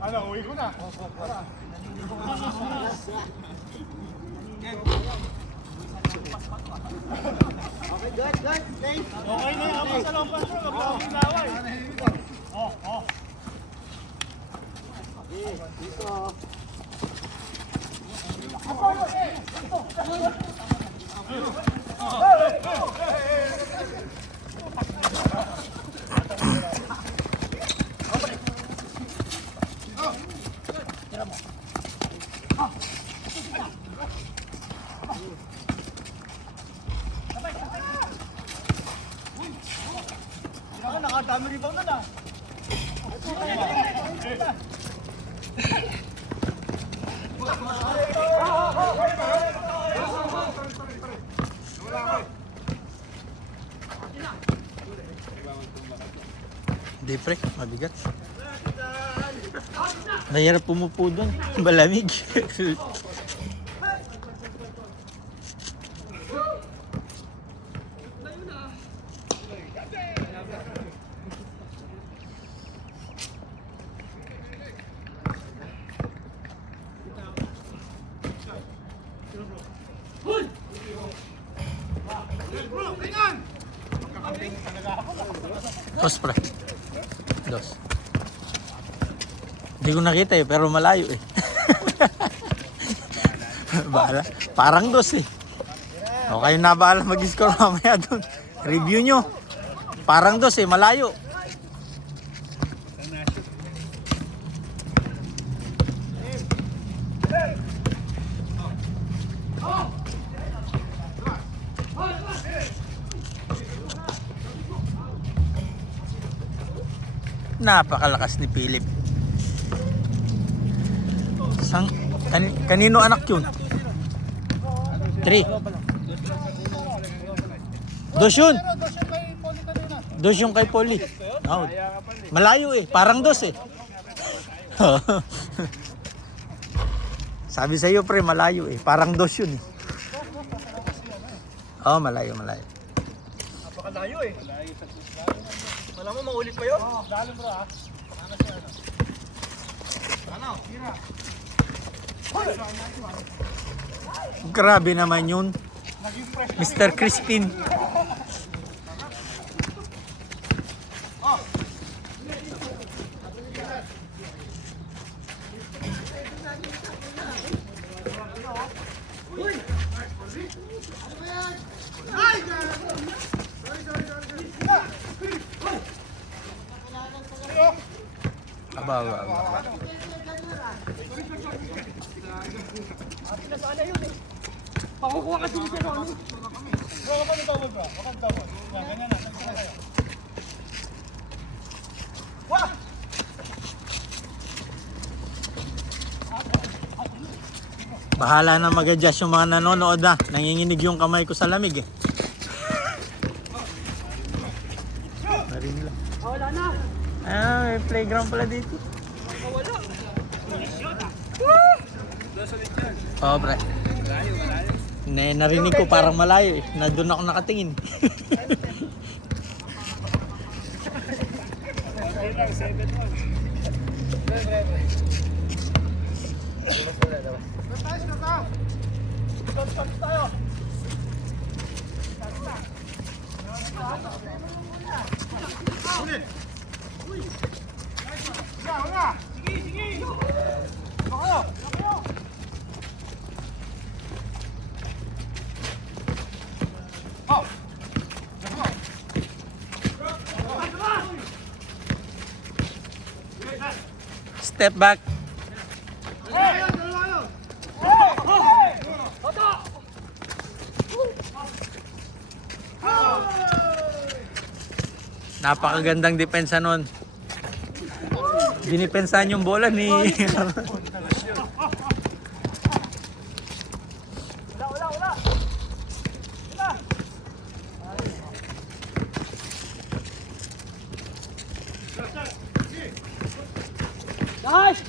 Ano, uwi ko na. Okay, good, good. Stay. Okay na yan, basta lang pa siya. Kapag laway. Dito. Nakadami rebound na na. Hindi pre, mabigat. Nahirap pumupo doon. Malamig. Dos pre. Dos. Hindi ko nakita eh, pero malayo eh. Bahala. Parang dos eh. O kayo na bahala mag-score mamaya doon. Review nyo. Parang dos eh, malayo. Napakalakas ni Philip. Kanino anak yun? 3. Dos yun. Dos yung kay Polly. Oh, malayo eh. Parang dos eh. Sabi sa iyo pre, malayo eh. Parang dos yun eh. Oh, malayo, malayo. Napakalayo eh. Alam mo, maulit pa yun? Oo, lalo bro ha. Ano siya ano? Ano? Tira. Grabe naman yun. Mr. Crispin. Aba. Pakukuha ka sila siya ano? Bro, kapag double bro. Kapag double. Yan, ganyan na. Nagkita kayo. Wah! Bahala na mag-adjust yung mga nanonood na. Nanginginig yung kamay ko sa lamig eh. Narinig nila. Wala na. Ah, may playground pala dito. Wala. Oo, pre. Narinig ko parang malayo eh. Na doon ako nakatingin. Step back. Napakagandang depensa nun. Dinipensahan yung bola ni Nice!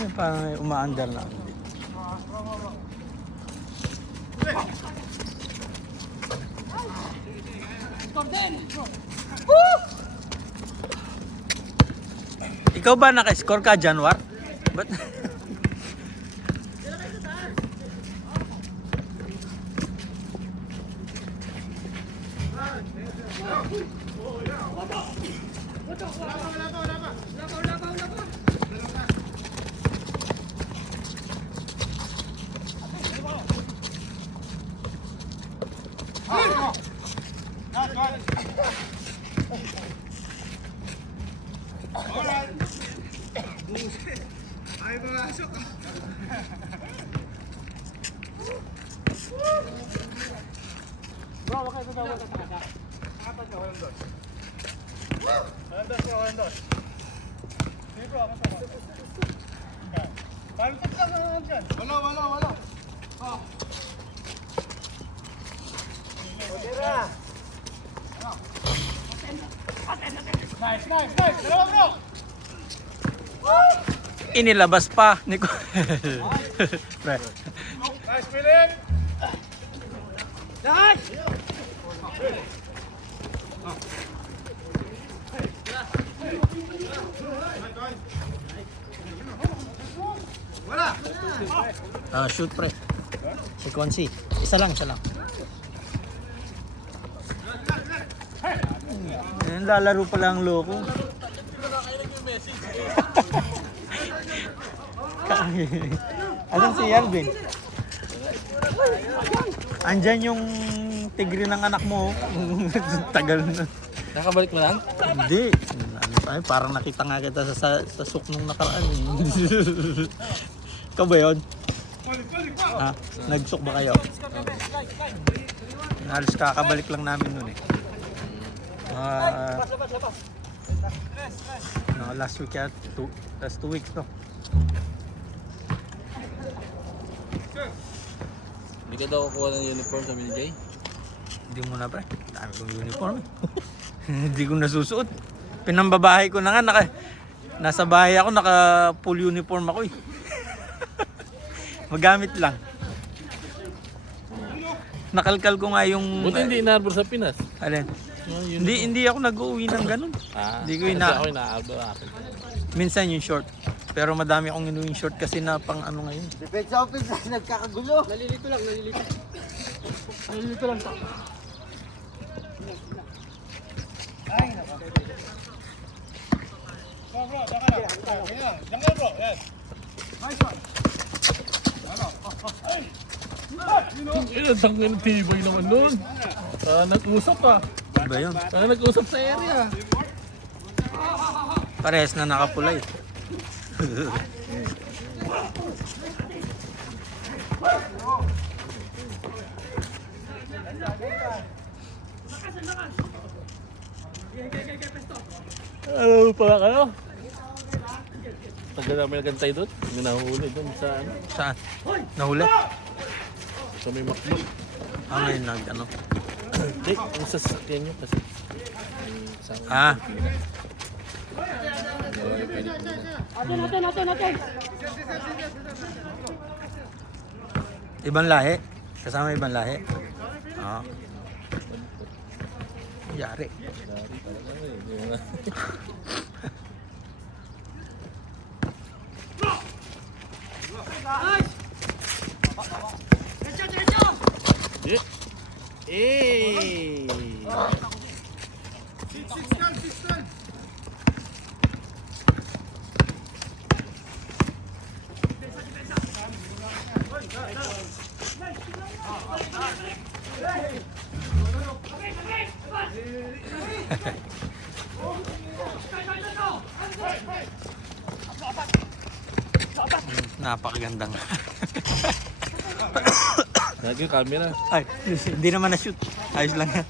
Ayun, parang may umaandar na. Ikaw ba naka-score ka, Januar? Ba't? Ay, pumasok. Bro, wag kayo tawag ka. Apat ka, walang dos. Walang dos, bro, walang dos. Sige bro, apat ka. Palpit lang naman dyan. Wala. Tira. Nice. Dalawa bro. Inilabas pa ni Pre. Nice, Philip. Nice! Shoot pre. Si Consi. Isa lang. Ayun, lalaro pala ang loko. Asan si Alvin? Andyan yung tigre ng anak mo. Tagal na. Nakabalik mo lang? Hindi. Ano tayo, parang nakita nga kita sa suk nung nakaraan. Ikaw ba yun? Ha? Nagsuk ba kayo? Halos kakabalik lang namin nun eh. Last week yata, last 2 weeks to. Hindi ka daw kukuha ng uniform sa BJ? Hindi mo na pre, dami kong uniform eh. Hindi ko nasusuot. Pinambabahay ko na nga, nasa bahay ako, naka full uniform ako eh. Magamit lang. Nakalkal ko nga yung... Buti hindi inaarbor sa Pinas. Alin? Hindi ako nag-uwi ng ganun. Hindi ko kasi ako inaarbor akin. Minsan yung short. Pero madami akong inuwing short kasi na pang ano ngayon. Defense offense, nagkakagulo. Nalilito lang. Ay, nako. Bro, jangan bro. Yes. Nice one. Ang tangin ng tibay naman nun. Nag-usap pa. Ba yun? Nag-usap sa area. Parehas na nakapulay. Ano pala kayo? Tagal namin nagantay doon. Hindi nahuli doon sa ano. Saan? Nahuli? Sa may makmak. Ngayon ano? Hindi, yung sasakyan nyo kasi. Natin. Ibang lahi? Kasama ibang lahi? Yari. Napakagandang. Lagi yung camera. Ay, hindi naman na-shoot. Ayos lang yan.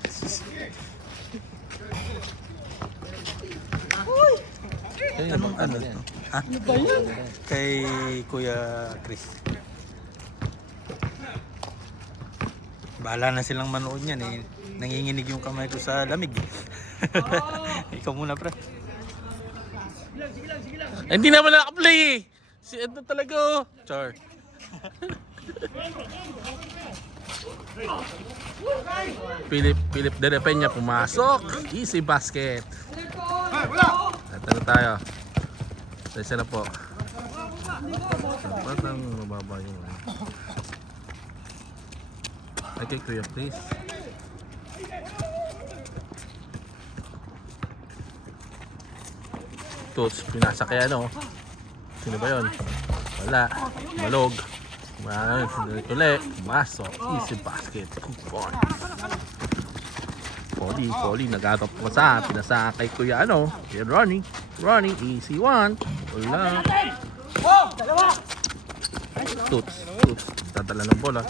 Anong ano? Ha? Kay Kuya Chris. Bahala na silang manood niyan eh. Nanginginig yung kamay ko sa lamig. Ikaw muna pre. Hindi naman naka-play eh. Si Ed na talaga oh. Char. Philip De La Peña pumasok. Easy basket. Ito na tayo. Isa na po. Ba't ang mababa yung okay, Kuya, please. Toots, pinasa kaya ano? Sino ba yun? Wala. Malog. Uli. Masok. Easy basket. Good. Polly. Nag-atop pa sa. Pinasa kay Kuya ano? Kuya Ronnie. Easy one. Wala. Toots. Tatala ng bola.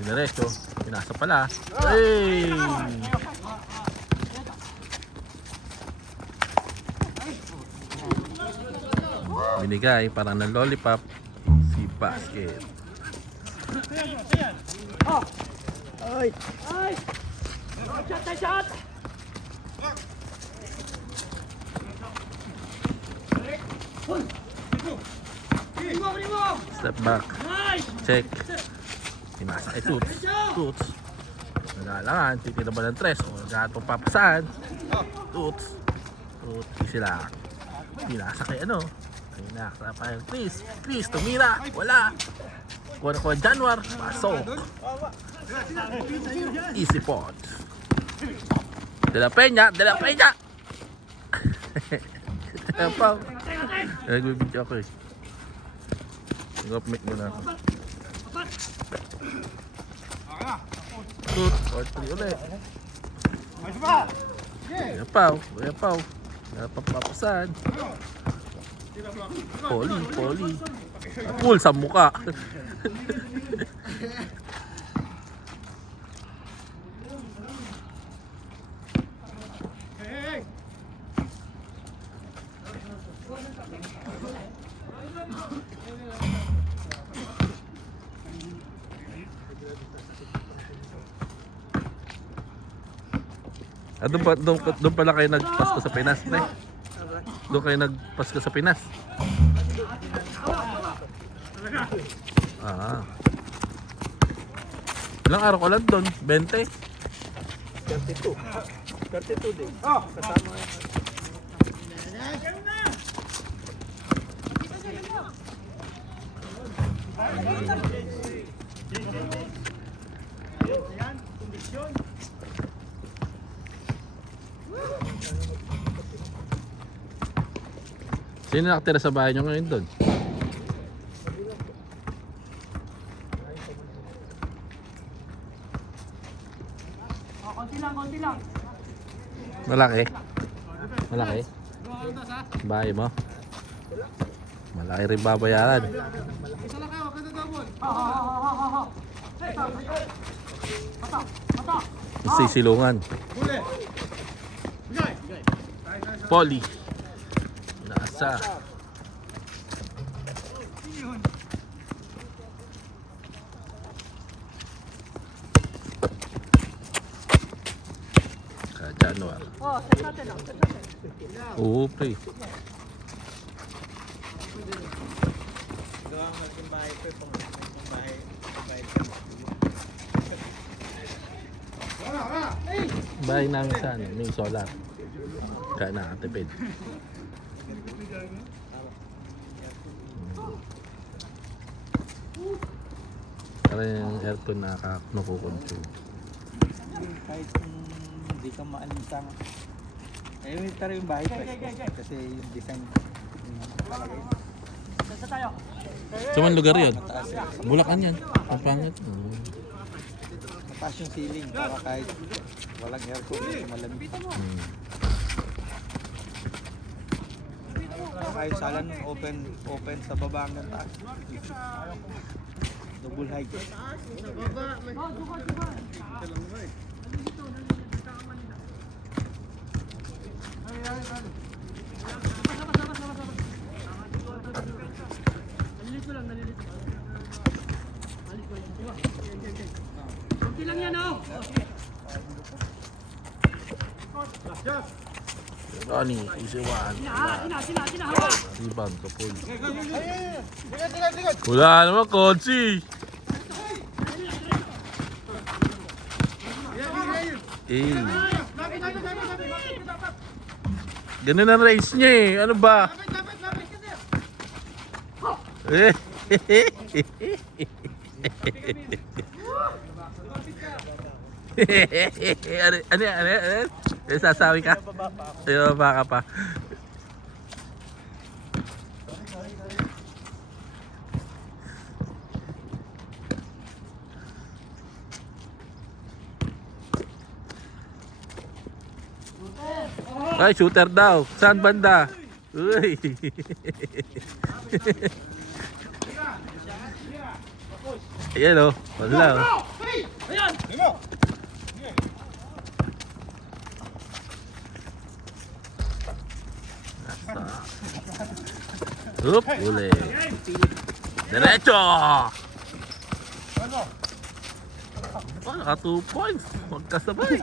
Dinerecho. Pinasa pala. Hey! Binigay parang ng lollipop si basket. Shot! Step back. Check. Pinasa kay Toots. Nagalangan. Titira ba ng tres? O nag-atong papasan. Toots. Easy lang. Pinasa kay ano? Ay nakasapa yung Chris, tumira. Wala. Kuha na Januar. Pasok. Easy pot. De La Peña. Pao. Nagbibidyo ako eh. Nag-upmake muna ako. Shoot. Or 3 ulit. Kuya Pao. Napapapasan. Polly. Pool sa muka. Doon pala kayo nagpasko sa Pinas, ne? Doon kayo nagpasko sa Pinas? Ah. Ilang araw ka lang doon? 20? 32 din. Kasama yan. Sino nakatira sa bahay nyo ngayon doon? Konti lang. Malaki? Bahay mo? Malaki rin babayaran. Isa lang kayo, kaya double. Sisilungan. Polly. Nasa. Januar. Set natin. Oo, pre. Gawa mo ng bahay ko, pang bahay. Bahay namin sa ano, may solar. Kaya nakatipid. Kaya yung aircon nakukontrol. Kahit hindi ka maalinsang. Eh, may tara yung bahay pa. Kasi yung design. Sa tayo. Saan lugar yun? Bulacan yan. Pampangit. Mataas yung ceiling para kahit walang aircon, malamig. Kahit salan open sa baba hanggang taas. Double height. Konti lang yan, oh. Ronnie, easy one. Rebound, Kapul. Wala naman, Konsi. Eh. Ganun ang race niya eh. Ano ba? Eh. Ano? Sasabi ka? Ayaw, baka pa. Ay, shooter daw. Saan banda? Uy. Ayan o. Wala o. Oop, uli. Diretso! Oh, naka 2 points. Magkasabay.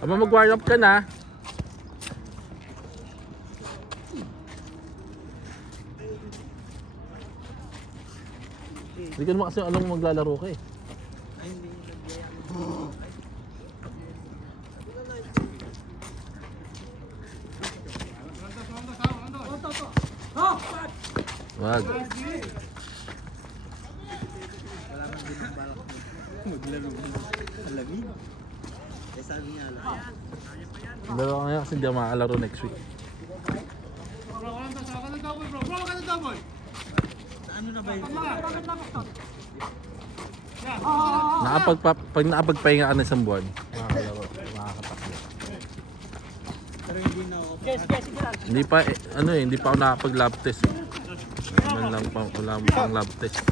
Aba, mag-warm up ka na. Hindi ka naman kasi alam mo maglalaro ka eh. Wag. Laro ka ngayon kasi hindi ako makakalaro next week. Pag nakapagpahinga ka na isang buwan, makakalaro, makakatakbo. Pero hindi na ako. Hindi pa, hindi pa ako nakapag-lab test. Man lang wala pang lab test.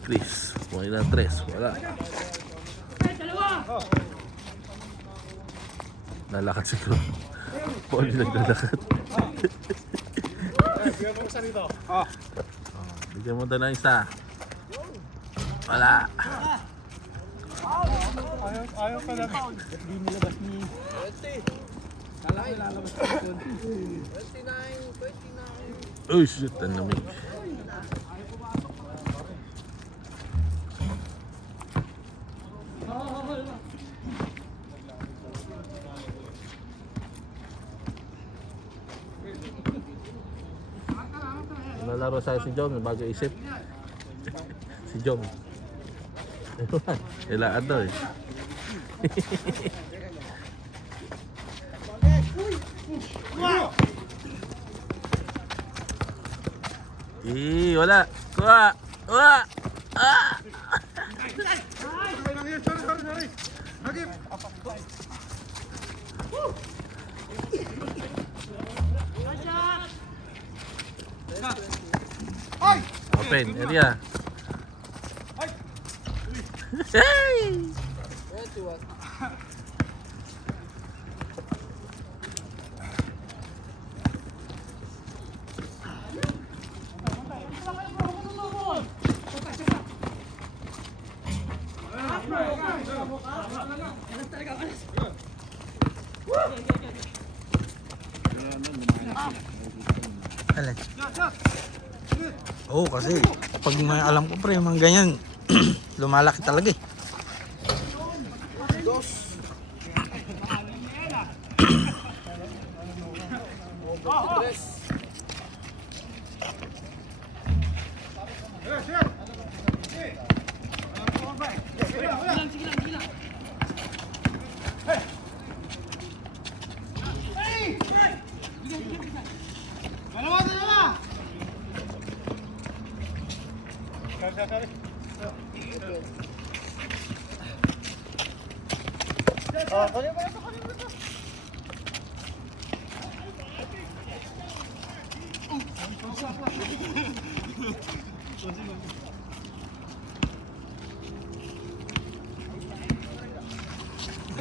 Chris, wala na 3, wala. Lalakad siguro. Paul yung naglalakad. Bigyan mo na isa. Wala. Ayaw ka lang. Hindi nilabas ni... Kala ko lalabas ka ito. 29. Oh shit, ang lamig. Nalaro sa'yo si John, bago isip. Si John. Ilaan daw eh. Wala. Kuha. Kuha. Ah! Open area. Hey! Alin? Oo, kasi pag may alam ko pre, mga ganyan, lumalaki talaga eh.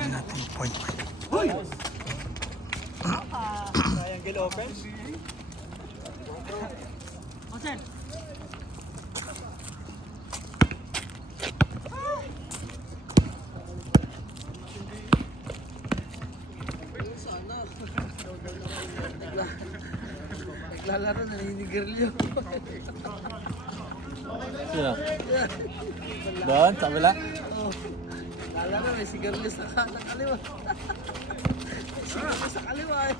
natin yung point. Triangle open. Naglalaro na ninigirlyo. Sino? Doon, sa kabila? Naglalaro may sigarilyo sa kaliwa. Sigarilyo sa kaliwa eh.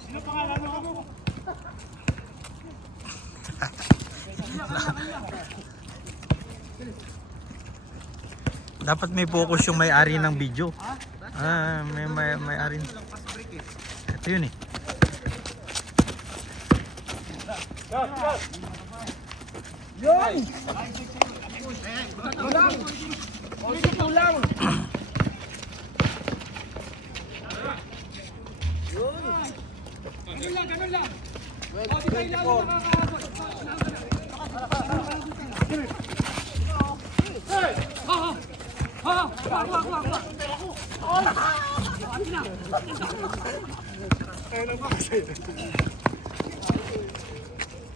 Sino pangalan mo? Dapat may focus yung may-ari ng video. May-ari. Ito yun eh. Yun!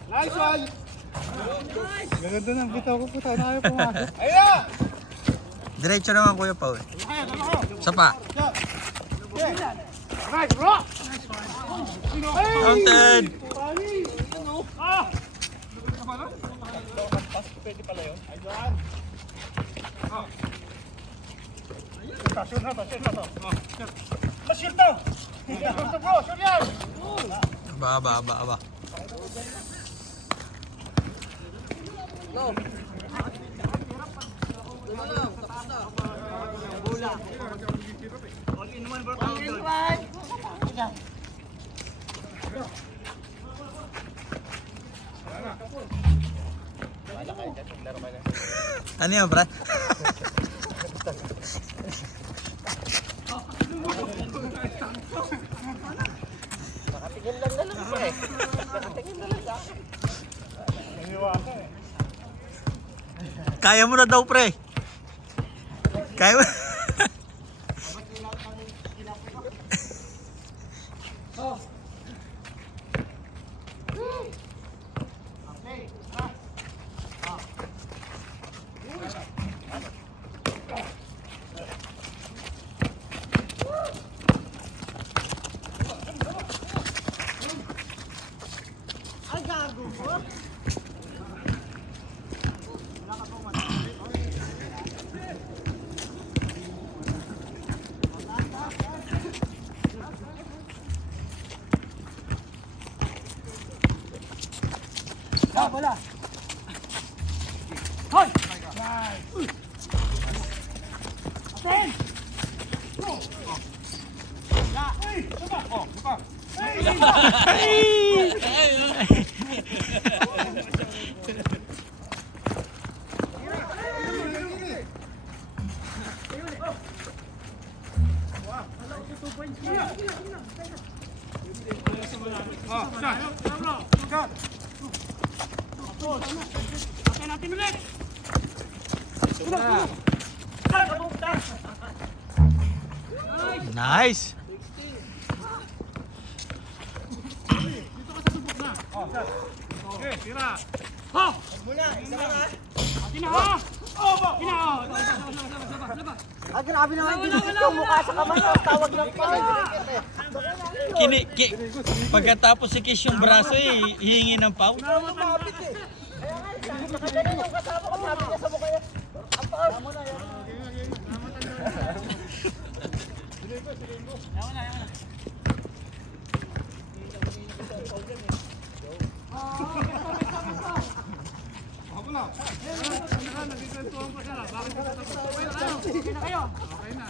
Nice one! Ganda ng bitaw ko po tayo na kayo pumasok. Ayan! Diretso naman Kuya Pao. Isa pa. Right, rock! Counted! Ah! Pwede pala yun. Ayun. Shoot na to, shoot na to. Shoot to! Shoot to bro, shoot yan! Aba. Ano yan, Brad? Kaya mo na daw, pre. Kaya mo. Bola! Hoy! Aten! Aten natin ulit! Nice! Okay, tira! Ho! Muna, isa lang ha! Atin na ha! Atin na ha! Ah, grabe naman yung mukha sa kamay ko. Tawag lang pa. Pagkatapos si Kish yung braso hihingi ng pau. Lumapit eh. Kaya nga, nakaganan yung kasama ko. Sabi niya sa mukha niya. Ang paa. Nagkikwentuhan pa siya. Bakit ka tapos? Okay na kayo. Okay na.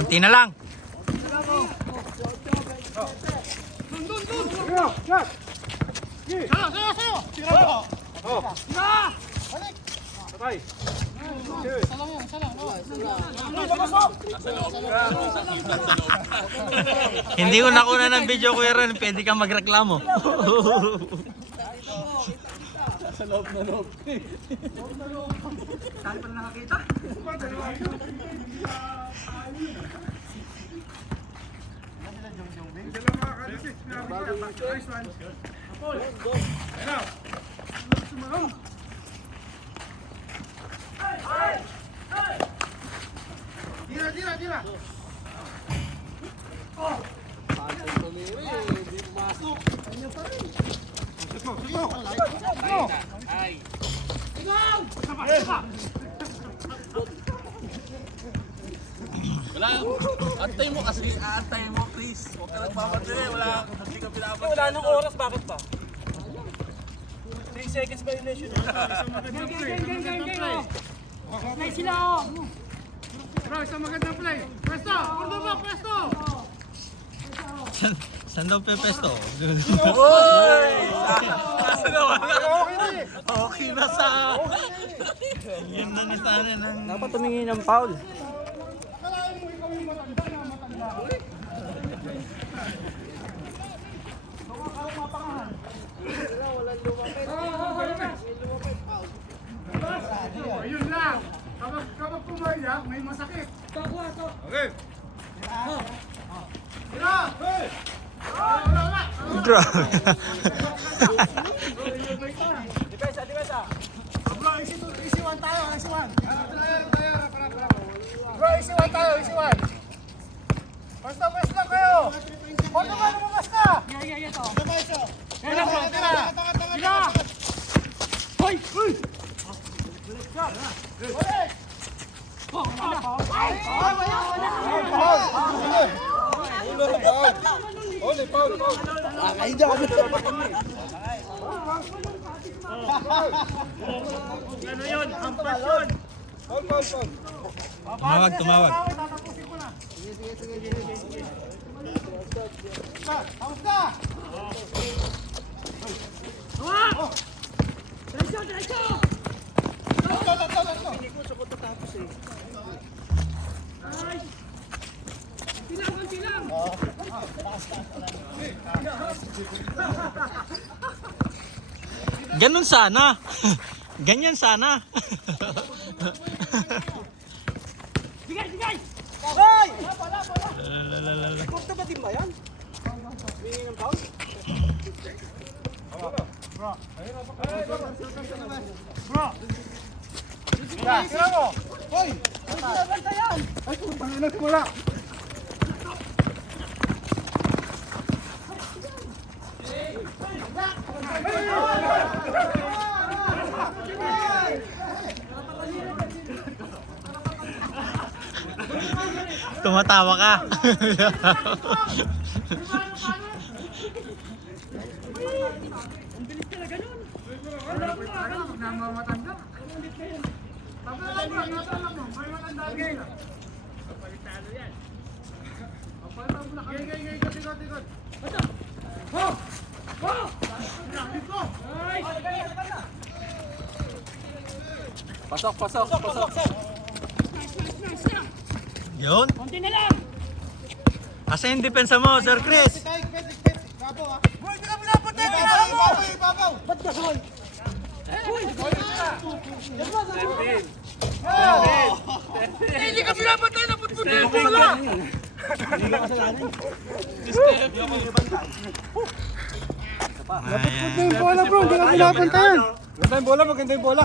Konti na lang. Hindi ko nakuna ng video, Kuya Ron. Pwede kang magreklamo. Sa loob na loob. Tira. Wala. Antay mo kasi. Antay mo, please. Huwag ka nagmamadali. Wala. Hindi ka pinapadali. Wala nung oras, bakit pa? 3 seconds violation. Isang magandang play. Play sila, oh. Bro, isang magandang play. Presto! Purdo ba? Presto! Saan daw pepesto? Uy! Kaso na wala. Okay na sa... Yan na sana ng... Dapat tumingin ng foul. Akalain mo ikaw yung matanda na matanda. Ayun lang. Kapag pumayak, may masakit. Okay. Tira! Wala! Grabe. Depensa. Bro, easy one tayo, easy one. Bro, easy one tayo, easy one. Basta lang kayo. Huwag naman lumabas na. Tira, bro, tira. Tira. Hoy! Balik! Ano yun? Hampas yun! Tumawag. Tatapusin ko na. Sige. Hampas ka! Diretso! Tatlo. Pinikot ko tatapos eh. Tilang! Ganun sana. Ganyan sana. Bigay! Hoy! Wala! Lalalala. Kung ba din ba yan? Bingin ng pound? Bro! Tira mo! Hoy! Ano sinabanta yan? Ay, kung panginas mo lang! Tumatawa ka. Ang bilis talaga nun! Wala ko namamatanda. Tapalan mo, may matanda again. Kapalitado yan. Kapalitan mo na kami. Ikot. Basta! Ho! Dito! Ay! Pasok. Nice. Yun. Konti na lang! Asa yung depensa mo, Sir Chris? Boy, hindi ka pinapunta yung Ibabaw! Ba't ka soy? Hindi ka pinapatay na putputin yung bola! Ayan. Yung bola bro, hindi ka pinapantayan! Maganda yung bola.